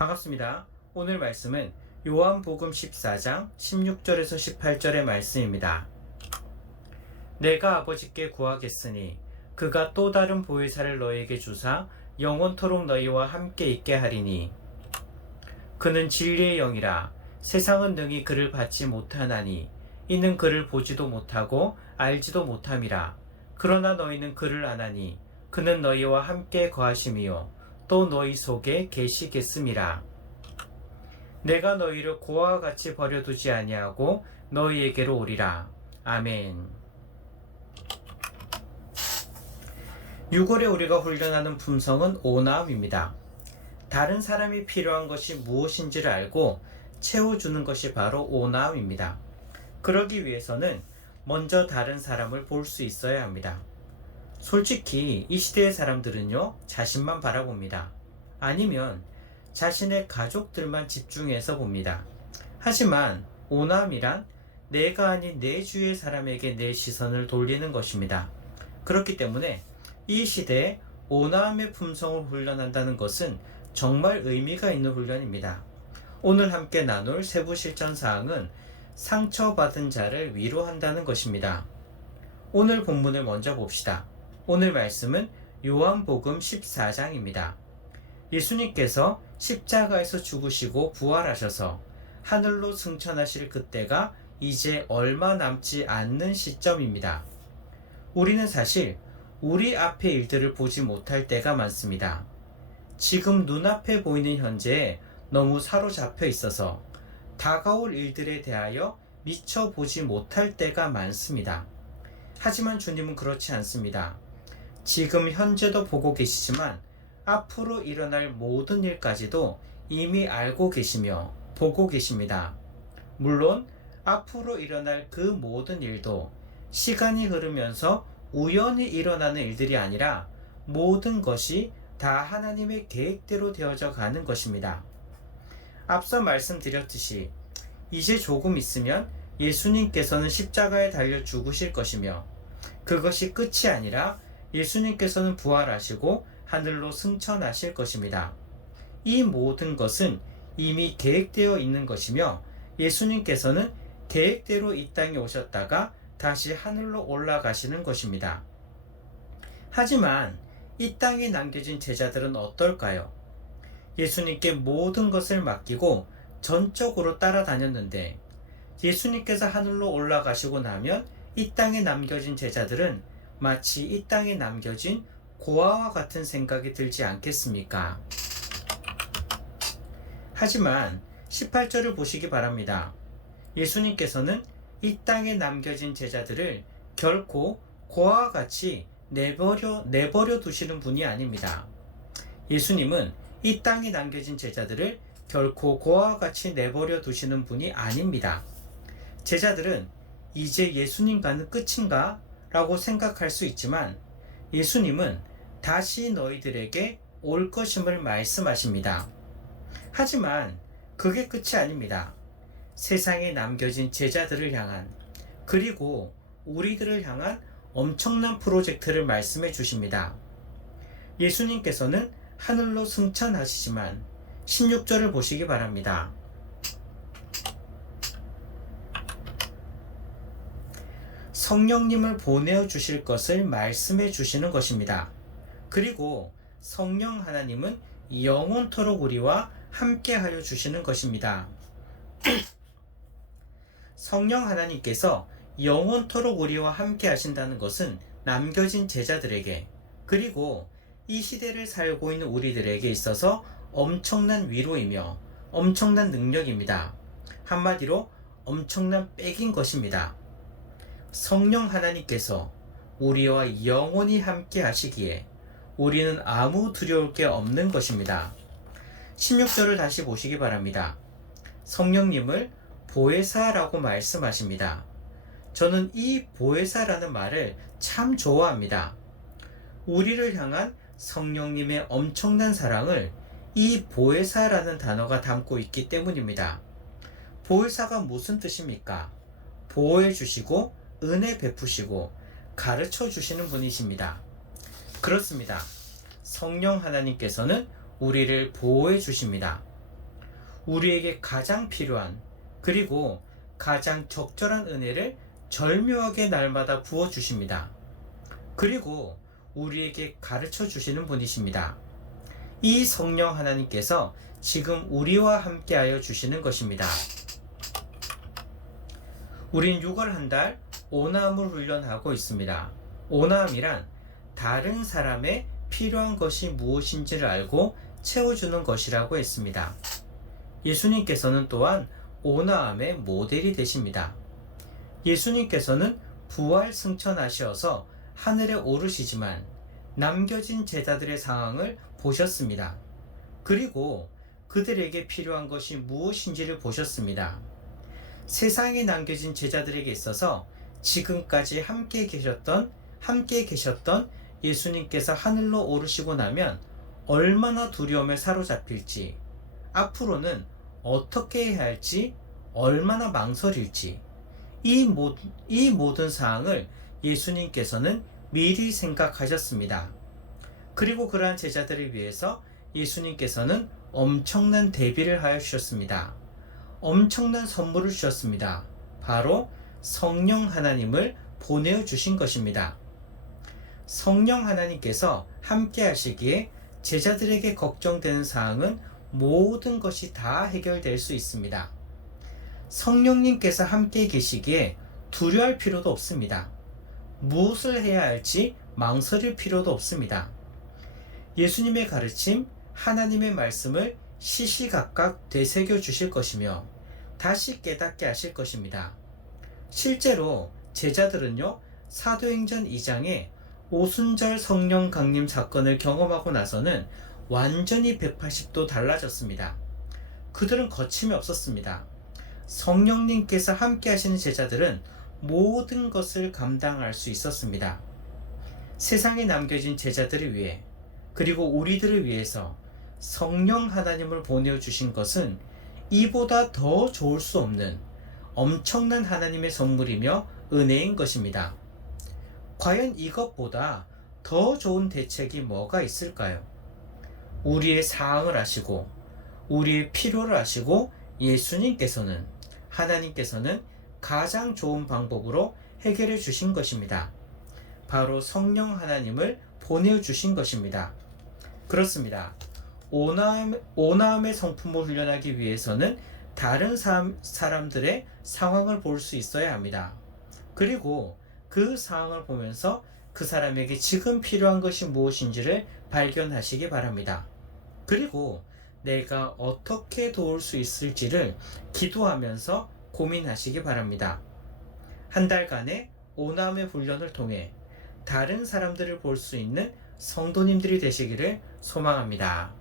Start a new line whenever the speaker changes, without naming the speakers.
반갑습니다. 오늘 말씀은 요한복음 14장 16절에서 18절의 말씀입니다. 내가 아버지께 구하겠으니 그가 또 다른 보혜사를 너에게 주사 영원토록 너희와 함께 있게 하리니 그는 진리의 영이라 세상은 능히 그를 받지 못하나니 이는 그를 보지도 못하고 알지도 못함이라 그러나 너희는 그를 아나니 그는 너희와 함께 거하심이요 또 너희 속에 계시겠음이라 내가 너희를 고아와 같이 버려두지 아니하고 너희에게로 오리라 아멘 6월에 우리가 훈련하는 품성은 오나움입니다. 다른 사람이 필요한 것이 무엇인지를 알고 채워주는 것이 바로 오나움입니다. 그러기 위해서는 먼저 다른 사람을 볼 수 있어야 합니다. 솔직히 이 시대의 사람들은요, 자신만 바라봅니다. 아니면 자신의 가족들만 집중해서 봅니다. 하지만 오남이란 내가 아닌 내 주위의 사람에게 내 시선을 돌리는 것입니다. 그렇기 때문에 이 시대에 오남의 품성을 훈련한다는 것은 정말 의미가 있는 훈련입니다. 오늘 함께 나눌 세부 실전 사항은 상처받은 자를 위로한다는 것입니다. 오늘 본문을 먼저 봅시다. 오늘 말씀은 요한복음 14장입니다. 예수님께서 십자가에서 죽으시고 부활하셔서 하늘로 승천하실 그때가 이제 얼마 남지 않는 시점입니다. 우리는 사실 우리 앞의 일들을 보지 못할 때가 많습니다. 지금 눈앞에 보이는 현재에 너무 사로잡혀 있어서 다가올 일들에 대하여 미처 보지 못할 때가 많습니다. 하지만 주님은 그렇지 않습니다. 지금 현재도 보고 계시지만 앞으로 일어날 모든 일까지도 이미 알고 계시며 보고 계십니다. 물론 앞으로 일어날 그 모든 일도 시간이 흐르면서 우연히 일어나는 일들이 아니라 모든 것이 다 하나님의 계획대로 되어져 가는 것입니다. 앞서 말씀드렸듯이 이제 조금 있으면 예수님께서는 십자가에 달려 죽으실 것이며 그것이 끝이 아니라 예수님께서는 부활하시고 하늘로 승천하실 것입니다. 이 모든 것은 이미 계획되어 있는 것이며 예수님께서는 계획대로 이 땅에 오셨다가 다시 하늘로 올라가시는 것입니다. 하지만 이 땅에 남겨진 제자들은 어떨까요? 예수님께 모든 것을 맡기고 전적으로 따라다녔는데 예수님께서 하늘로 올라가시고 나면 이 땅에 남겨진 제자들은 마치 이 땅에 남겨진 고아와 같은 생각이 들지 않겠습니까? 하지만 18절을 보시기 바랍니다. 예수님께서는 이 땅에 남겨진 제자들을 결코 고아와 같이 내버려, 내버려 두시는 분이 아닙니다. 예수님은 이 땅에 남겨진 제자들을 결코 고아와 같이 내버려 두시는 분이 아닙니다. 제자들은 이제 예수님과는 끝인가? 라고 생각할 수 있지만 예수님은 다시 너희들에게 올 것임을 말씀하십니다. 하지만 그게 끝이 아닙니다. 세상에 남겨진 제자들을 향한 그리고 우리들을 향한 엄청난 프로젝트를 말씀해 주십니다. 예수님께서는 하늘로 승천하시지만 16절을 보시기 바랍니다. 성령님을 보내어 주실 것을 말씀해 주시는 것입니다. 그리고 성령 하나님은 영원토록 우리와 함께 하여 주시는 것입니다. 성령 하나님께서 영원토록 우리와 함께 하신다는 것은 남겨진 제자들에게 그리고 이 시대를 살고 있는 우리들에게 있어서 엄청난 위로이며 엄청난 능력입니다. 한마디로 엄청난 백인 것입니다. 성령 하나님께서 우리와 영원히 함께 하시기에 우리는 아무 두려울 게 없는 것입니다. 16절을 다시 보시기 바랍니다. 성령님을 보혜사라고 말씀하십니다. 저는 이 보혜사라는 말을 참 좋아합니다. 우리를 향한 성령님의 엄청난 사랑을 이 보혜사라는 단어가 담고 있기 때문입니다. 보혜사가 무슨 뜻입니까? 보호해 주시고 은혜 베푸시고 가르쳐 주시는 분이십니다. 그렇습니다. 성령 하나님께서는 우리를 보호해 주십니다. 우리에게 가장 필요한 그리고 가장 적절한 은혜를 절묘하게 날마다 부어 주십니다. 그리고 우리에게 가르쳐 주시는 분이십니다. 이 성령 하나님께서 지금 우리와 함께하여 주시는 것입니다. 우린 6월 한 달 오남을 훈련하고 있습니다. 오남이란 다른 사람의 필요한 것이 무엇인지를 알고 채워주는 것이라고 했습니다. 예수님께서는 또한 오나함의 모델이 되십니다. 예수님께서는 부활 승천하시어서 하늘에 오르시지만 남겨진 제자들의 상황을 보셨습니다. 그리고 그들에게 필요한 것이 무엇인지를 보셨습니다. 세상에 남겨진 제자들에게 있어서 지금까지 함께 계셨던 함께 계셨던 예수님께서 하늘로 오르시고 나면 얼마나 두려움에 사로잡힐지 앞으로는 어떻게 해야 할지 얼마나 망설일지 이, 모, 이 모든 사항을 예수님께서는 미리 생각하셨습니다. 그리고 그러한 제자들을 위해서 예수님께서는 엄청난 대비를 하여 주셨습니다. 엄청난 선물을 주셨습니다. 바로 성령 하나님을 보내어 주신 것입니다. 성령 하나님께서 함께 하시기에 제자들에게 걱정되는 사항은 모든 것이 다 해결될 수 있습니다. 성령님께서 함께 계시기에 두려워할 필요도 없습니다. 무엇을 해야 할지 망설일 필요도 없습니다. 예수님의 가르침, 하나님의 말씀을 시시각각 되새겨 주실 것이며 다시 깨닫게 하실 것입니다. 실제로 제자들은요, 사도행전 2장에 오순절 성령 강림 사건을 경험하고 나서는 완전히 180도 달라졌습니다. 그들은 거침이 없었습니다. 성령님께서 함께 하시는 제자들은 모든 것을 감당할 수 있었습니다. 세상에 남겨진 제자들을 위해 그리고 우리들을 위해서 성령 하나님을 보내어 주신 것은 이보다 더 좋을 수 없는 엄청난 하나님의 선물이며 은혜인 것입니다. 과연 이것보다 더 좋은 대책이 뭐가 있을까요? 우리의 사항을 아시고 우리의 필요를 아시고 예수님께서는 하나님께서는 가장 좋은 방법으로 해결해 주신 것입니다. 바로 성령 하나님을 보내어 주신 것입니다. 그렇습니다. 오나함, 오나함의 성품을 훈련하기 위해서는 다른 사람, 사람들의 상황을 볼 수 있어야 합니다. 그리고 그 상황을 보면서 그 사람에게 지금 필요한 것이 무엇인지를 발견하시기 바랍니다. 그리고 내가 어떻게 도울 수 있을지를 기도하면서 고민하시기 바랍니다. 한 달간의 오남의 훈련을 통해 다른 사람들을 볼 수 있는 성도님들이 되시기를 소망합니다.